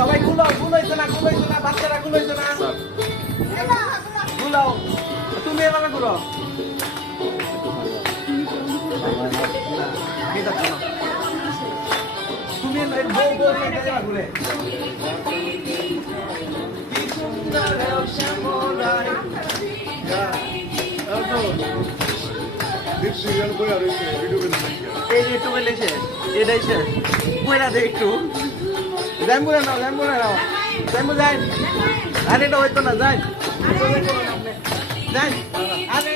সবাই গুলাইছে না বাচ্চারা গুলাইছে না গুলাও তুমি এভাবে ঘুরো তুমি ঘুরে কি সুন্দর শ্যামলাই এই যে একটু বলেছে এটাই সে বইরা দে একটু জ্যাম্বুরে নাও জ্যাম্বু যাই আরে এটা হয়তো না যাই যাই আরে